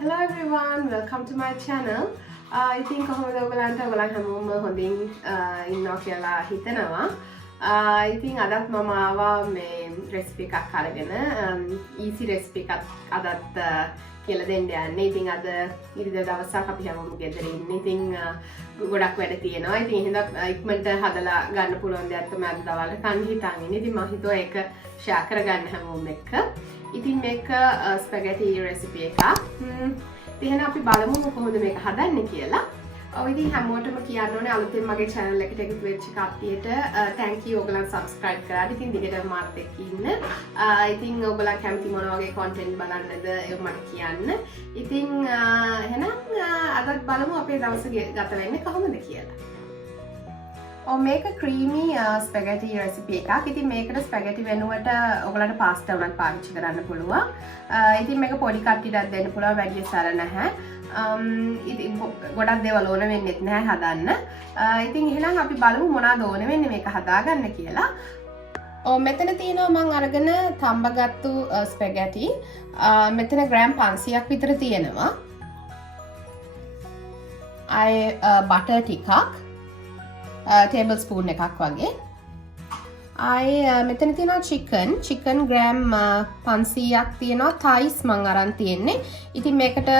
Hello everyone, welcome to my channel. ඉතින් කොහොමද ඔයගලන්ට ඔයගලන් හැමෝම හොඳින් ඉන්නවා කියලා හිතනවා. ඉතින් අදත් මම ආවා මේ රෙසිපි එකක් අරගෙන easy රෙසිපි එකක් අදත් කියලා දෙන්න යන්නේ. ඉතින් අද ඉරිදා දවසක් අපි හැමෝම ගෙදර ඉන්නේ. ඉතින් ගොඩක් වැඩ තියෙනවා. ඉතින් එහෙනම් ඉක්මනට හදලා ගන්න පුළුවන් දෙයක් තමයි අද දවල්ට කන්න හිතාගෙන ඉන්නේ. ඉතින් මම හිතුවා ඒක ෂෙයා කරගන්න හැමෝම එක්ක. ඉතින් මේක ස්පැගටි රෙසිපි එකක්. ඉතින් අපි බලමු කොහොමද මේක හදන්නේ කියලා. ඔය ඉතින් හැමෝටම කියන්න ඕනේ අලුතෙන් මගේ channel එකට එකතු වෙච්ච කට්ටියට thank you ඔයගලන් subscribe කරාට. ඉතින් දිගටම මාත් එක්ක ඉන්න. ඉතින් ඔයගලන් කැමති මොන වගේ content බලන්නද ඒක මට කියන්න. ඉතින් එහෙනම් අදත් බලමු අපේ දවස ගත වෙන්නේ කොහොමද කියලා. මේක ක්‍රීමි ස්පැගටි රෙසිපි එකක්. ඉතින් මේකට ස්පැගටි වෙනුවට ඔයගලන්ට පාස්තා උනත් පාවිච්චි කරන්න පුළුවන්. ඉතින් මේක පොඩි කට්ටියටත් දෙන්න පුළුවන්, වැඩි සැර නැහැ. ඉතින් ගොඩක් දේවල් ඕන වෙන්නේ නැහැ හදන්න. ඉතින් එහෙනම් අපි බලමු මොනවද ඕන වෙන්නේ මේක හදාගන්න කියලා. මෙතන තියෙනවා මම අරගෙන තඹගත්තු ස්පැගටි. මෙතන ග්‍රෑම් 500ක් විතර තියෙනවා. බටර් ටිකක් ටේබල් ස්පූන් එකක් වගේ. මෙතන තියෙනවා චිකන් ග්‍රෑම් 500ක් තියෙනවා. තයිස් මං අරන් තියෙන්නේ. ඉතින් මේකට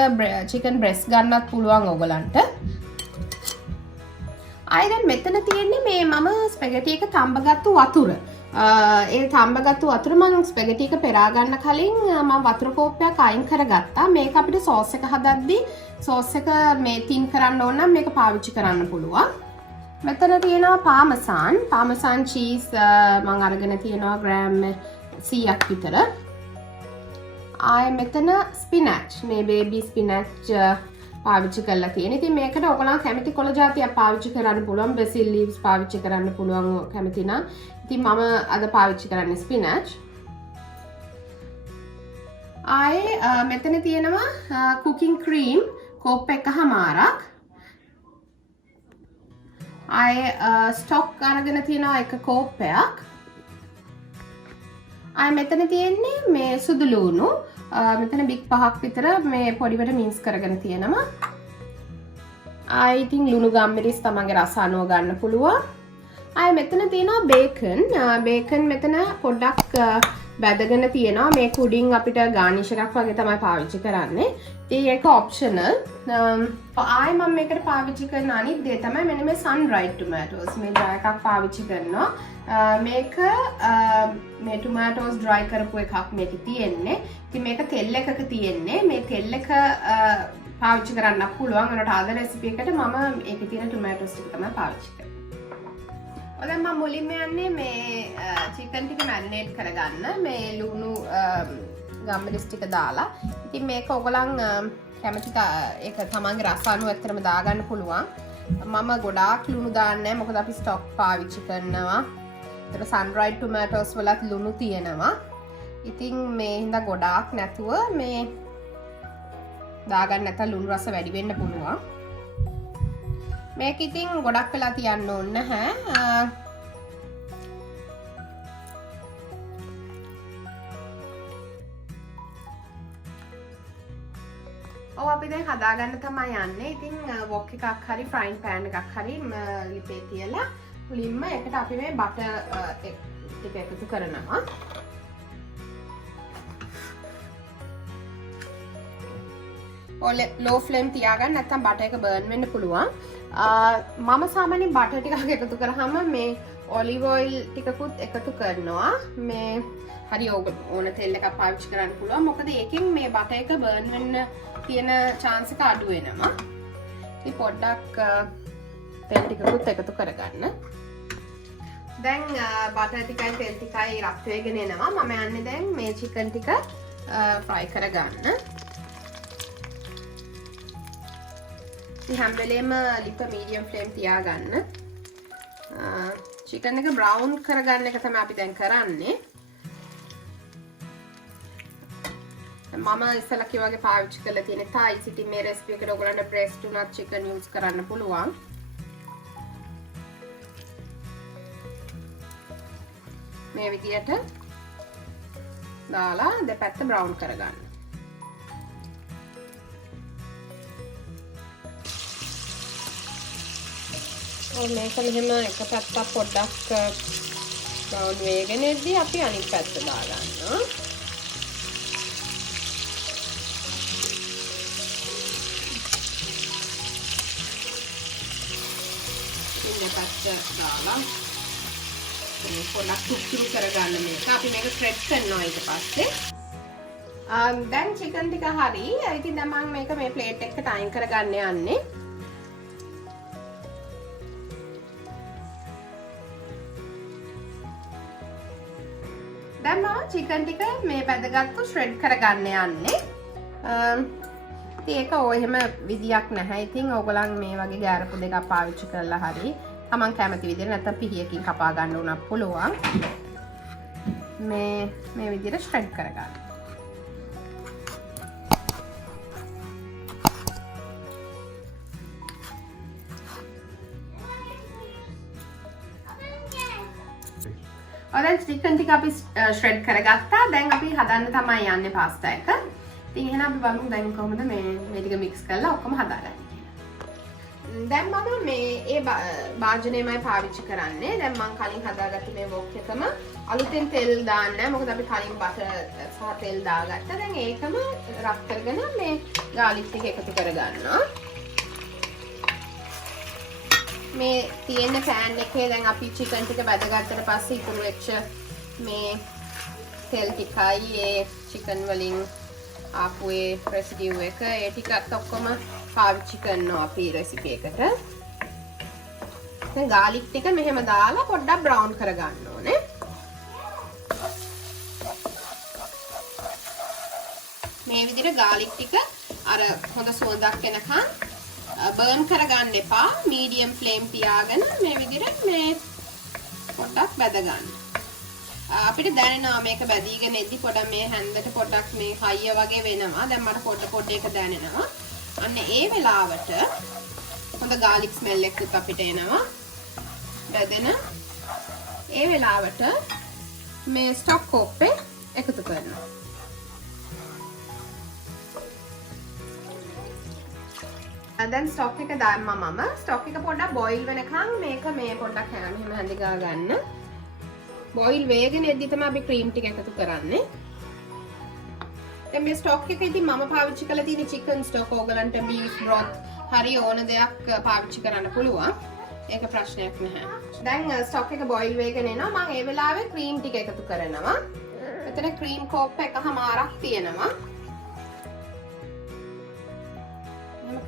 චිකන් බ්‍රෙස් ගන්නත් පුළුවන් ඕගලන්ට. දැන් මෙතන තියෙන්නේ මේ මම ස්පැගටි එක තඹගත්තු වතුර. ඒ තඹගත්තු වතුර මම ස්පැගටි එක පෙරා ගන්න කලින් මම වතුර කෝප්පයක් අයින් කරගත්තා. මේක අපිට සෝස් එක හදද්දී සෝස් එක මේ තින් කරන්න ඕන නම් මේක පාවිච්චි කරන්න පුළුවන්. මෙතන තියෙනවා පාමසාන් චීස් මං අරගෙන තියෙනවා ග්‍රෑම් 100ක් විතර. මෙතන ස්පිනච්, මේ බේබි ස්පිනච් පාවිච්චි කරලා තියෙන. ඉතින් මේකට ඔයගොල්ලෝ කැමති කොළ జాතියක් පාවිච්චි කරන්න පුළුවන්, බෙසිල් ලීව්ස් පාවිච්චි කරන්න පුළුවන් කැමති නම්. ඉතින් මම අද පාවිච්චි කරන්නේ ස්පිනච්. මෙතන තියෙනවා කුකින් ක්‍රීම් කෝප් එකමාරක්. ස්ටොක් අරගෙන තියෙනවා එක කෝප්පයක්. මෙතන තියෙන්නේ මේ සුදු ලූණු. මෙතන බික් 5ක් විතර මේ පොඩිවට මික්ස් කරගෙන තියෙනවා. ඉතින් ලුණු ගම්මිරිස් තමන්ගේ රස අනුව ගන්න පුළුවන්. මෙතන තියෙනවා බේකන් මෙතන පොඩ්ඩක් බැදගෙන තියෙනවා. මේ කුඩින් අපිට ගානිෂ් එකක් වගේ තමයි පාවිච්චි කරන්නේ. ඉතින් ඒක ඔප්ෂනල්. මම මේකට පාවිච්චි කරන අනිත් දේ තමයි මෙන්න මේ sun dried tomatoes. මේ dry එකක් පාවිච්චි කරනවා. මේක මේ tomatoes dry කරපු එකක් මේකේ තියෙන්නේ. ඉතින් මේක තෙල් එකක තියෙන්නේ. මේ තෙල් එක පාවිච්චි කරන්න පුළුවන්. ඒකට ආද රෙසිපි එකට මම ඒකේ තියෙන tomatoes ටික තමයි පාවිච්චි කරන්නේ. දැන් මම මුලින්ම යන්නේ මේ චිකන් ටික මැරිනේට් කරගන්න. මේ ලුණු ගම්මිරිස් ටික දාලා. ඉතින් මේක ඔයගලන් කැමති ඒක තමන්ගේ රස අනුව ඇත්තටම දාගන්න පුළුවන්. මම ගොඩාක් ලුණු දාන්නේ නැහැ. මොකද අපි ස්ටොක් පාවිච්චි කරනවා. ඒතර sun dried tomatoes වලත් ලුණු තියෙනවා. ඉතින් මේ හින්දා ගොඩාක් නැතුව මේ දාගන්න නැත්නම් ලුණු රස වැඩි වෙන්න පුළුවන්. මේක ඉතින් ගොඩක් වෙලා තියන්න ඕනේ නැහැ. අපි දැන් හදාගන්න තමයි යන්නේ. ඉතින් වොක් එකක් හරි ෆ්‍රයින් පෑන් එකක් හරි ලිපේ තියලා මුලින්ම එකට අපි මේ බටර් ටික එකතු කරනවා. ලෝ ෆ්ලේම් තියාගන්න නැත්නම් බටර් එක බර්න් වෙන්න පුළුවන්. මම සාමාන්‍යයෙන් බටර් ටිකක් එකතු කරාම මේ ඔලිව් ඔයිල් ටිකකුත් එකතු කරනවා. මේ හරි ඕන තෙල් එකක් පාවිච්චි කරන්න පුළුවන්. මොකද ඒකෙන් මේ බටර් එක බර්න් වෙන්න තියෙන chance එක අඩු වෙනවා. ඉතින් පොඩ්ඩක් තෙල් ටිකකුත් එකතු කරගන්න. දැන් බටර් ටිකයි තෙල් ටිකයි රත් වෙගෙන එනවා. මම යන්නේ දැන් මේ චිකන් ටික ෆ්‍රයි කරගන්න. හැම වෙලේම ලිප මීඩියම් ෆ්ලේම් තියාගන්න. චිකන් එක බ්‍රවුන් කරගන්න එක තමයි අපි දැන් කරන්නේ. මම ඉස්සෙල්ලා කිව්වා වගේ පාවිච්චි කරලා තියෙන තයිස්. ඉතින් මේ රෙසිපි එකට ඔයගොල්ලන්ට බ්‍රෙස්ට් උනත් චිකන් යූස් කරන්න පුළුවන්. මේ විදියට දාලා දෙපැත්ත බ්‍රවුන් කරගන්න. ඔව් මේක මෙහෙම එක පැත්තක් පොඩ්ඩක් බ්‍රවුන් වෙගෙනදී අපි අනිත් පැත්ත දාගන්නවා. ඉන්න පැත්ත දාලා මේ පොඩ්ඩක් තුක්තුරු කරගන්න මේක. අපි මේක ස්ප්‍රෙඩ් කරනවා ඊට පස්සේ. දැන් චිකන් ටික හරි. ඉතින් දැන් මම මේක මේ ප්ලේට් එකකට අයින් කරගන්න යන්නේ. දැන් මම චිකන් ටික මේ බැදගත්තු ශ්‍රෙඩ් කරගන්න යන්නේ. ඉතින් ඒක ඔය එහෙම විදියක් නැහැ. ඉතින් ඕගොල්ලන් මේ වගේ ගෑරපු දෙකක් පාවිච්චි කරලා හරි තමන් කැමති විදිහට නැත්නම් පිහියකින් කපා ගන්න උනත් පුළුවන්. මේ විදිහට ශ්‍රෙඩ් කරගන්න. දැන් චිකන් ටික අපි ශ්‍රෙඩ් කරගත්තා. දැන් අපි හදන්න තමයි යන්නේ පාස්තා එක. ඉතින් එහෙනම් අපි බලමු දැන් කොහොමද මේ ටික මික්ස් කරලා ඔක්කොම හදාගන්නේ කියලා. දැන් මම මේ භාජනයමයි පාවිච්චි කරන්නේ. දැන් මම කලින් හදාගත්ත මේ වොක් එකම අලුතෙන් තෙල් දාන්නේ නැහැ. මොකද අපි කලින් බටර් සහ තෙල් දාගත්තා. දැන් ඒකම රබ් කරගෙන මේ ගාලික් ටික එකතු කරගන්නවා. මේ තියෙන පෑන් එකේ දැන් අපි චිකන් ටික බැදගත්තට පස්සේ ඉතුරු වෙච්ච මේ තෙල් ටිකයි ඒ චිකන් වලින් ආපු ඒ රෙසිඩියු එක ඒ ටිකත් ඔක්කොම පාවිච්චි කරනවා අපි රෙසිපි එකට. දැන් ගාලික් ටික මෙහෙම දාලා පොඩ්ඩක් බ්‍රවුන් කරගන්න ඕනේ. මේ විදිහට ගාලික් ටික අර හොඳ සුවඳක් එනකන් බර්න් කරගන්න එපා. මීඩියම් ෆ්ලේම් තියාගෙන මේ විදිහට මේ පොඩ්ඩක් බැද ගන්න. අපිට දැනෙනවා මේක බැදීගෙන ඉද්දි පොඩක් මේ හැන්දට පොඩ්ඩක් මේ හයිය වගේ වෙනවා. දැන් මට පොඩ එක දැනෙනවා. අන්න ඒ වෙලාවට හොඳ ගාලික් ස්මෙල් එකක් අපිට එනවා. බැදෙන ඒ වෙලාවට මේ ස්ටොක් කෝප්පේ එකතු කරනවා. දැන් ස්ටොක් එක දාන්න මම ස්ටොක් එක පොඩ්ඩක් බොයිල් වෙනකන් මේක මේ පොඩ්ඩක් මෙහෙම හැඳි ගන්න. බොයිල් වේගෙන එද්දි තමයි අපි ක්‍රීම් ටික එකතු කරන්නේ. දැන් මේ ස්ටොක් එක ඉතින් මම පාවිච්චි කරලා තියෙන චිකන් ස්ටොක්. ඕගලන්ට බීෆ් බ්‍රොත් හරි ඕන දෙයක් පාවිච්චි කරන්න පුළුවන්. ඒක ප්‍රශ්නයක් නැහැ. දැන් ස්ටොක් එක බොයිල් වේගෙන එනවා. මම ඒ වෙලාවේ ක්‍රීම් ටික එකතු කරනවා. මෙතන ක්‍රීම් කෝප් එකමාරක් තියෙනවා.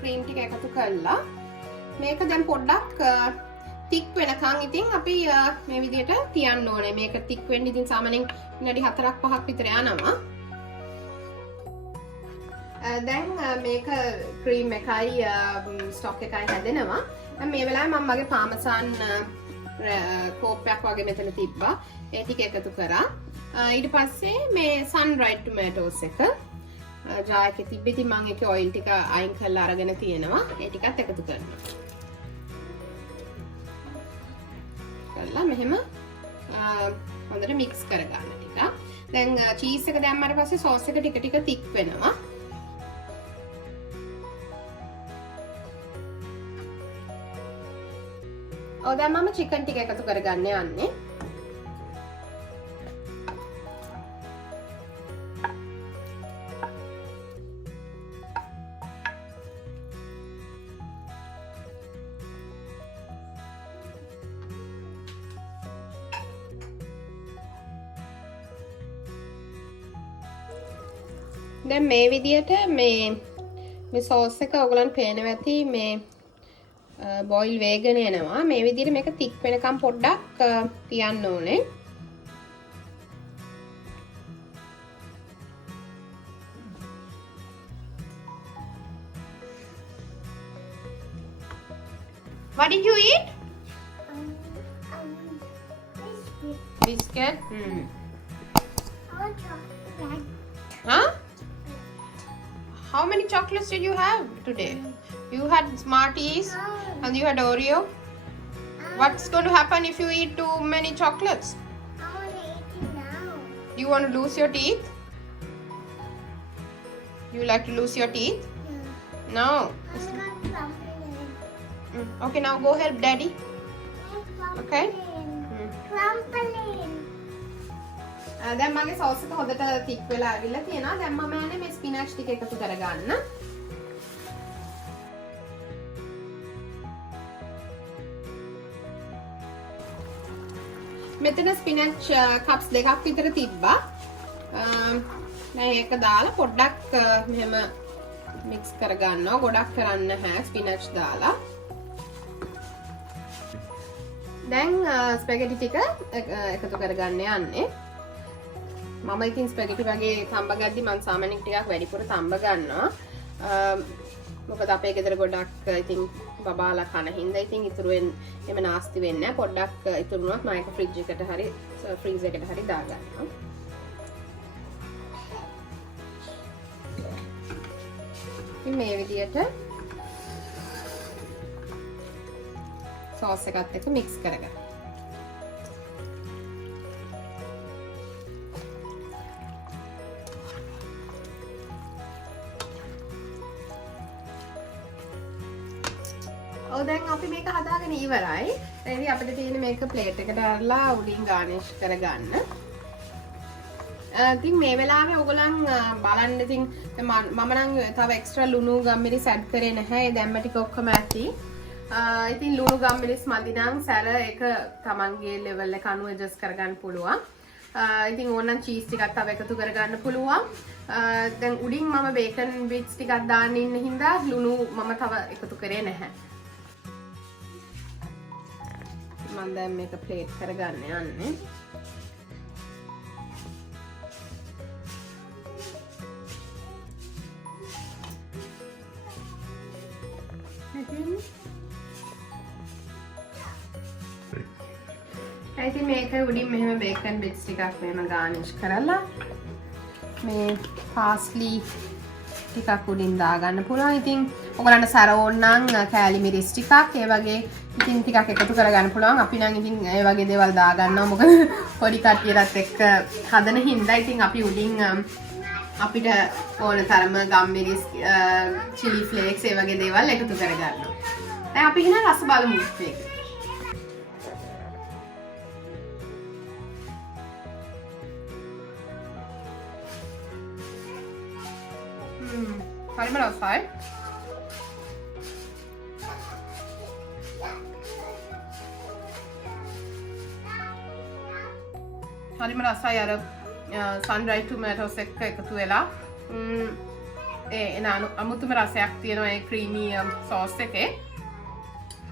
ක්‍රීම් ටික එකතු කරලා මේක දැන් පොඩ්ඩක් තික් වෙනකන් ඉතින් අපි මේ විදිහට තියන්න ඕනේ. මේක තික් වෙන්න ඉතින් සාමාන්‍යයෙන් විනාඩි 4-5ක් විතර යනවා. දැන් මේක ක්‍රීම් එකයි ස්ටොක් එකයි හැදෙනවා. දැන් මේ වෙලාවේ මම මගේ පාමසන් කෝප්පයක් වගේ මෙතන තිබ්බා. ඒ ටික එකතු කරා. ඊට පස්සේ මේ sun dried tomatoes එක ජාර් එකේ තිබ්බ. ඉතින් මම ඒකේ ඔයිල් ටික අයින් කරලා අරගෙන තියෙනවා. ඒ ටිකත් එකතු කරනවා. කරලා මෙහෙම හොඳට මික්ස් කරගන්න ටික. දැන් චීස් එක දැම්මට පස්සේ සෝස් එක ටික ටික තික් වෙනවා. දැන් මම චිකන් ටික එකතු කරගන්න යන්නේ. දැන් මේ විදියට මේ සෝස් එක ඔයගලන්ට පේනවා ඇති මේ බොයිල් වේගෙන යනවා. මේ විදියට මේක තික් වෙනකම් පොඩ්ඩක් තියන්න ඕනේ. What did you eat? Biscuit. Huh? How many chocolates did you have today? You had Smarties and you had Oreo. What's going to happen if you eat too many chocolates? I want to eat it now. You want to lose your teeth? You like to lose your teeth? Yeah. No. I got something in it. Okay, now go help Daddy. Okay? Trampoline. දැන් මගේ sauce එක හොඳට thick වෙලා අවිල්ලා තියෙනවා. දැන් මම යන්නේ මේ ස්පිනච් ටික එකතු කරගන්න. මෙතන ස්පිනච් කප්ස් දෙකක් විතර තිබ්බා. දැන් ඒක දාලා පොඩ්ඩක් මෙහෙම මික්ස් කරගන්නවා. ගොඩක් කරන්න නැහැ ස්පිනච් දාලා. දැන් ස්පැගටි ටික එකතු කරගන්න යන්නේ. මම ඉතින් ස්පැගටි වගේ තම්බ ගද්දි මම සාමාන්‍යයෙන් ටිකක් වැඩිපුර තම්බ ගන්නවා. මොකද අපේ ගෙදර ගොඩක් ඉතින් බබාලා කන හින්දා ඉතින් ඉතුරු එම නාස්ති වෙන්නේ නැහැ. පොඩ්ඩක් ඉතුරු වුණොත් මම ඒක ෆ්‍රිජ් එකට හරි ෆ්‍රීස් එකට හරි දාගන්නවා. ඉතින් මේ විදියට සෝස් එකත් එක්ක මික්ස් කරගන්න. ඔව් දැන් අපි මේක හදාගෙන ඉවරයි. දැන් ඉතින් අපිට තියෙන මේක ප්ලේට් එකට අරලා උඩින් ගානිෂ් කරගන්න. ඉතින් මේ වෙලාවේ ඔයගොල්ලන් බලන්න ඉතින් මම නම් තව එක්ස්ට්‍රා ලුණු ගම්මිරිස් ඇඩ් කරේ නැහැ. ඒ දැම්ම ටික ඔක්කොම ඇති. ඉතින් ලුණු ගම්මිරිස් මදි නම් සැර ඒක තමන්ගේ ලෙවල් එක අනුව ඇඩ්ජස්ට් කරගන්න පුළුවන්. ඉතින් ඕනනම් චීස් ටිකක් තව එකතු කරගන්න පුළුවන්. දැන් උඩින් මම බේකන් බිට්ස් ටිකක් දාන්න ඉන්න හින්දා ලුණු මම තව එකතු කරේ නැහැ. මම දැන් මේක ප්ලේට් කරගන්න යන්නේ. ඉතින් මේක උඩින් මෙහෙම බේකන් බිට්ස් ටිකක් මෙහෙම ගානිෂ් කරලා මේ පාස්ලි ටිකක් උඩින් දාගන්න පුළුවන්. ඉතින් ඔයගලන්ට සැර ඕන නම් කෑලි මිරිස් ටිකක් ඒ වගේ ඉතින් ටිකක් එකතු කරගන්න පුළුවන්. අපි නම් ඉතින් ඒ වගේ දේවල් දාගන්නවා. මොකද පොඩි කට්ටියටත් එක්ක හදන හින්දා ඉතින් අපි උඩින් අපිට ඕන තරම ගම්මිරිස් චිලි ෆ්ලේක්ස් ඒ වගේ දේවල් එකතු කරගන්නවා. දැන් අපි එහෙනම් රස බලමු මේක. හරිම රසයි. හරිම රසයි අර සන්ඩ්‍රයිඩ් ටොමැටෝස් එක්ක එකතු වෙලා එන අමුතුම රසයක් තියෙනවා ඒ ක්‍රීමි සෝස් එකේ.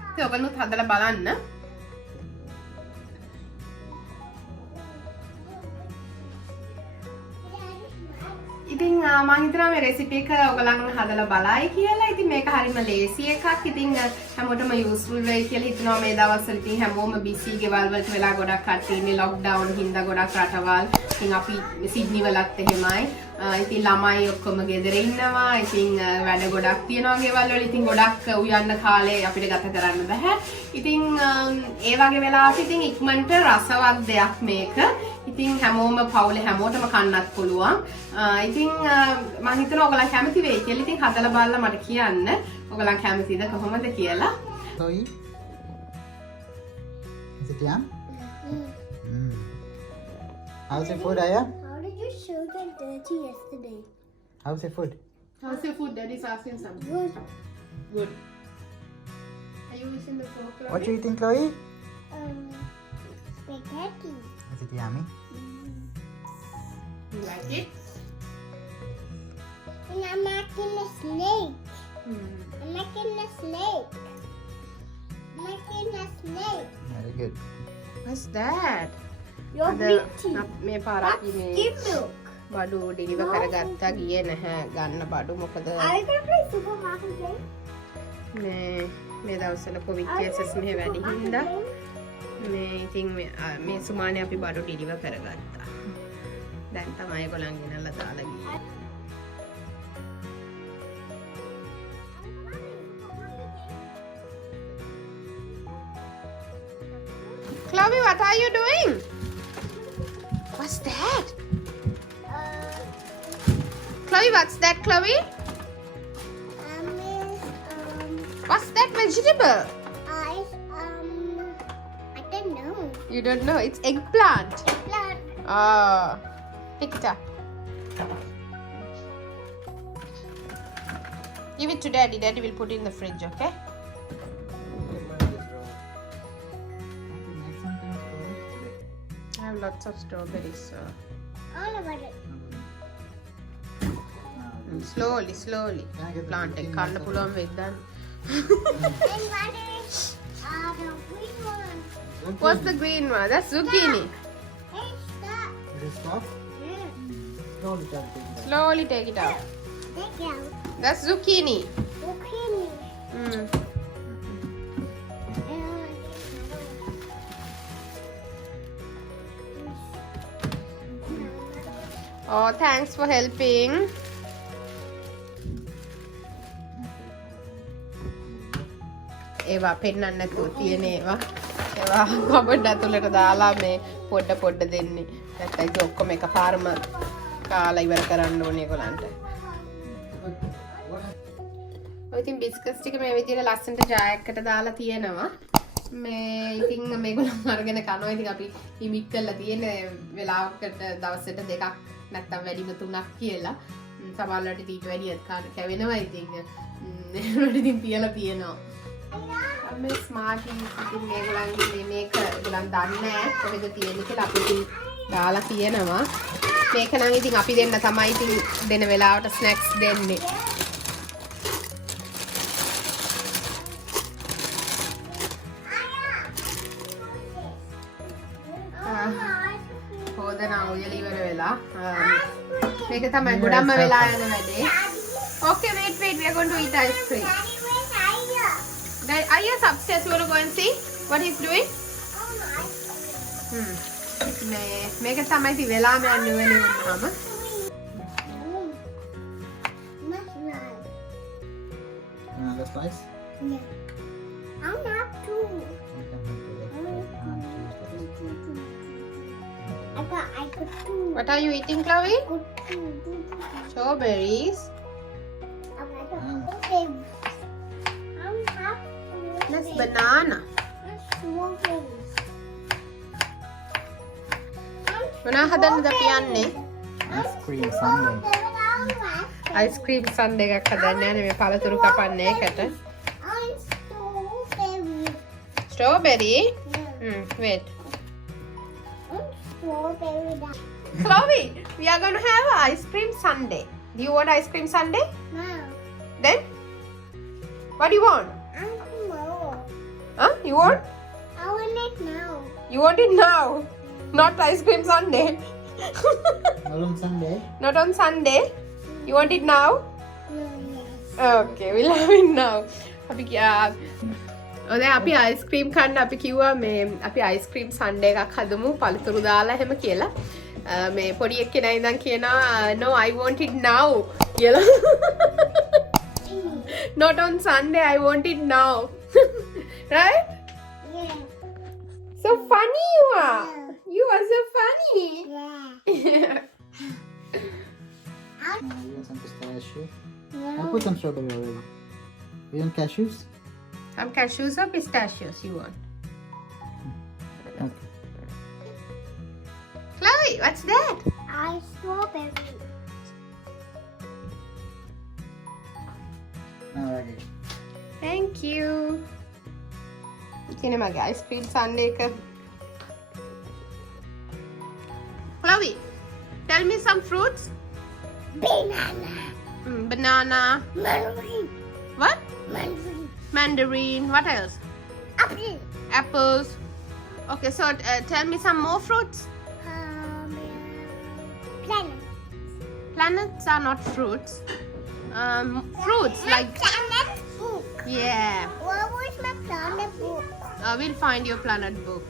ඉතින් ඔයගොල්ලොත් හදලා බලන්න. ඉතින් මම හිතනවා මේ රෙසිපි එක ඔයගලන් හදලා බලයි කියලා. ඉතින් මේක හරිම ලේසි එකක්. ඉතින් හැමෝටම යූස්ෆුල් වෙයි කියලා හිතනවා මේ දවස්වල. ඉතින් හැමෝම බිසි ගෙවල් වලට වෙලා ගොඩක් කට්ටිය ඉන්නේ ලොක්ඩවුන් හින්දා ගොඩක් රටවල්. ඉතින් අපි සිඩ්නි වලත් එහෙමයි. ඉතින් ළමයි ඔක්කොම ගෙදර ඉන්නවා. ඉතින් වැඩ ගොඩක් තියෙනවා ගෙවල් වල. ඉතින් ගොඩක් උයන්න කාලේ අපිට ගත කරන්න බෑ. ඉතින් ඒ වගේ වෙලාවට ඉතින් ඉක්මනට රසවත් දෙයක් මේක. ඉතින් හැමෝම පවුලේ හැමෝටම කන්නත් පුළුවන්. ඉතින් මම හිතනවා ඔයගොල්ලන් කැමති වෙයි කියලා. ඉතින් හදලා බලලා මට කියන්න. ඔයගොල්ලන් කැමතිද කොහොමද කියලා. Chloe? Is it yum? How's your food, Aya? How did your shoe get dirty yesterday? How's your food? How's your food? Daddy's asking something. Good. Good. Are you using the fork? What you eating, Chloe? Spaghetti. Is it yummy? You like it? And I'm making a snake. I'm making a snake. I'm making a snake. Very good. What's that? Your big teeth. මේ පාරක් That's මේ skim milk. බඩු deliver කරගත්තා ගියේ නැහැ ගන්න බඩු මොකද Are you gonna play Super Mario game? මේ දවස්වල කොවිඩ් කේසස් මෙහෙ වැඩි හින්දා මේ ඉතින් මේ සුමානේ අපි බඩු ඩිලිවර් කරගත්තා. දැන් තමයි ඒගොල්ලන් ගෙනල්ලා දාලා ගියේ. Chloe, what are you doing? What's that? Chloe, what's that, Chloe? Miss, What's that vegetable? I don't You don't know? It's eggplant. Plant. Ah, pick it up. Give it to Daddy. Daddy will put it in the fridge, okay? I have lots of strawberries, so All about it. slowly, slowly. Plant it. Kanda puluwan veddan. And what is the green one? What's the green one? That's zucchini. It's that. Is it stuff? Slowly try to take it out. Slowly take it out. Take out. That's zucchini. Zucchini. Mm. Oh, thanks for helping. ඒවා පෙන්නන්න නැතුව තියෙන ඒවා cupboard ඇතුළට දාලා මේ පොඩ පොඩ දෙන්නේ. නැත්නම් ඒක ඔක්කොම එකපාරම කාලා ඉවර කරන්න ඕනේ ඒගොල්ලන්ට. ඔය ඉතින් බිස්කට්ස් ටික මේ විදිහට ලස්සනට ජායකට දාලා තියෙනවා. මේ ඉතින් මේගොල්ලෝ අරගෙන කනවා. ඉතින් අපි ලිමිට් කරලා තියෙන වෙලාවකට දවසට දෙකක් නැත්නම් වැඩිම තුනක් කියලා. සමහරවිට ඊට වැඩියත් කැවෙනවා. ඉතින් ඒකට ඉතින් තියලා තියෙනවා. මේ ස්මාර්ට් ඉතින් මේගොල්ලන්ගේ මේක ඒගොල්ලන් දන්නේ නැහැ කොහෙද තියෙන්නේ කියලා අපි ඉතින් දාලා තියෙනවා. මේක නම් ඉතින් අපි දෙන්න තමයි ඉතින් දෙන වෙලාවට ස්නැක්ස් දෙන්නේ. හොදනා උයල ඉවර වෙලා මේක තමයි ගොඩක්ම වෙලා යන වැඩේ. Okay, wait, we are going to eat ice cream. Aya's upstairs. You want to go and see what he's doing? මේක තමයි ඉතින් වෙලාම යන්නේ වෙලෙම. Another slice? Yeah. I'm not too. I could do. What are you eating, Chloe? Could do. Strawberries. I'm happy. That's banana. මොනා හදන්නද අපි යන්නේ? Ice cream sundae. ice cream sundae එකක් හදන්න යන්නේ මේ පළතුරු කපන්න ඒකට. Strawberry? Wait. Chloe, we are going to have an ice cream sundae. Do you want ice cream sundae? No. Then? What do you want? Huh? You want? I want it now. You want it now? Not ice cream sundae. Not on Sunday. Not on Sunday. You want it now? Yes. Okay, we'll have it now. අපි දැන් අපි ice cream කන්න අපි කිව්වා මේ අපි ice cream සන්ඩේ එකක් හදමු පළතුරු දාලා එහෙම කියලා. මේ පොඩි එක්කෙනා ඉඳන් කියනවා no I want it now කියලා. Not on Sunday, I want it now. Right? Yeah. So funny you are. You are so funny. Yeah. You want some pistachio? I Yeah. put some strawberry already. You want cashews? Some cashews or pistachios you want? Okay. Chloe, what's that? Strawberry. Alright. Thank you. Ini mage ice cream sundae එක. Chloe, tell me some fruits. Banana. Banana. Mandarin. What? Mandarin. Mandarin. What else? Apple. Apples. Okay, so tell me some more fruits. Planet. Planets are not fruits. Fruits like Planet book. yeah. What was my planet book? We'll find your planet book.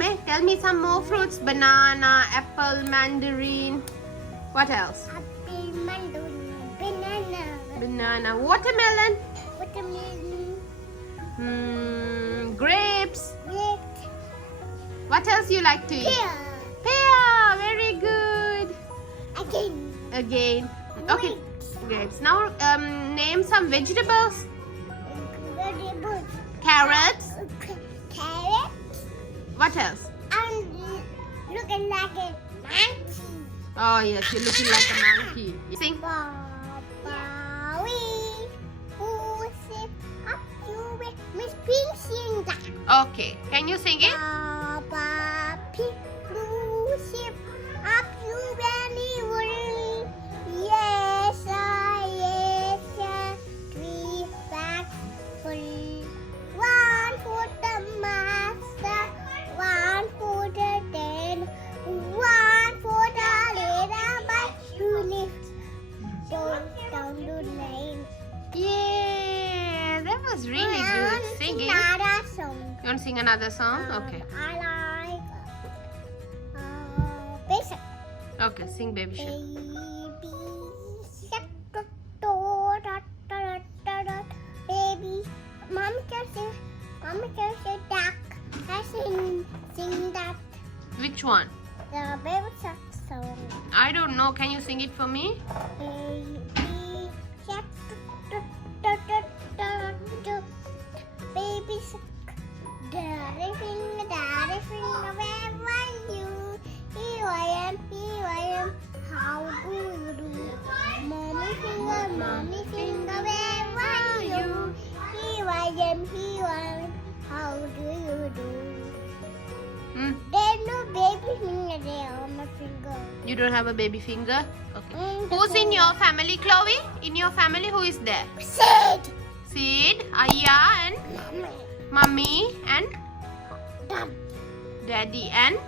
May tell me some more fruits. Banana, apple, mandarin. What else? Apple, mandarin, banana, Banana, watermelon, watermelon, grapes. grape, What else you like to eat? pear. Pear. Very good. Again. Again. Okay. Grapes. Now name some vegetables. Vegetables. Carrots. Carrot. What else? looking like a monkey. Oh yes, you're looking like a monkey. Sing. Bobby, who sip up you with Miss Pink singer. Okay, can you sing it? Bobby, who sip up you very well. Yes, sir, 3 bags full. 1 for the master, 1 for the den, 1 for the little boy who lives down the lane. Yeah, that was really good. Sing it. Another song. You want to sing another song? Okay. I like basic. Okay, sing Baby Shark. Baby shark, baby. Mommy can sing duck. I sing that. Which one? The baby shark song. I don't know. Can you sing it for me? Baby shark, baby shark. Daddy finger, where are you? Here I am, how do you do? Mommy finger, where are you? Here I am, how do you do? There's no baby finger there on my finger. You don't have a baby finger? Okay. Mm, Who's in your family, Chloe? In your family, who is there? Sid! Sid, Aya, and Mummy, and Dad, Daddy, and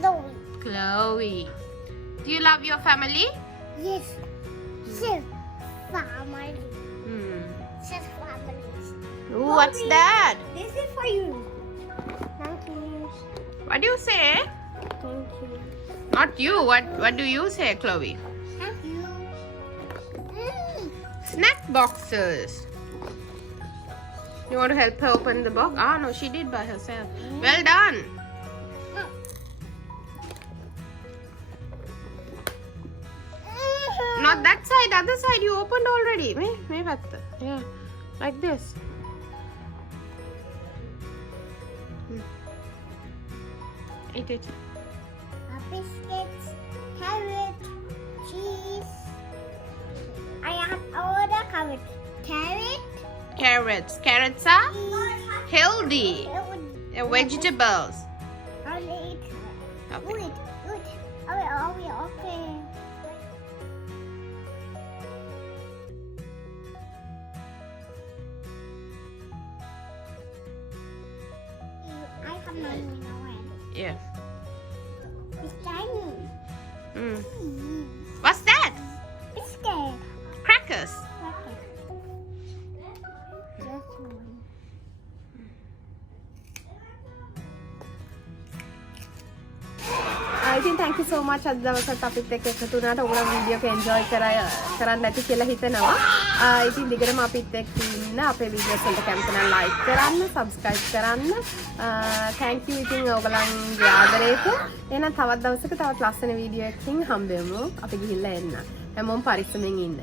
no. Chloe. Do you love your family? Yes. Sid, family. Hmm. Sid, families. Ooh, what's that? This is for you. Thank you. What do you say? Thank you. Not you. What do you say, Chloe? Thank you. Snack boxes. You want to help her open the box? Ah, no, she did by herself. Well done. Not that side, other side. You opened already. Yeah, like this. Eat it. Biscuits, carrot, cheese. I have all the carrot. Carrot, Carrots. Carrots are cheese. healthy. Vegetables. Only eat carrot. Okay. Good. Okay. I have money now. Yeah. It's tiny. Mm. What's that? Biscuit. Crackers. Just one. ඉතින් thank you so much අද දවසට අපිත් එක්ක එකතු වුණාට ඔයගොල්ලෝ video එක enjoy කරන්න ඇති කියලා හිතනවා. ඉතින් දිගටම අපිත් එක්ක ඉන්න අපේ වීඩියෝස් වලට කැමති නම් like කරන්න, subscribe කරන්න. thank you ඉතින් ඔයගොල්ලන්ගේ ආදරේට. එහෙනම් තවත් දවසක තවත් ලස්සන වීඩියෝ එකකින් හම්බෙමු. අපි ගිහිල්ලා එන්න. හැමෝම පරිස්සමෙන් ඉන්න.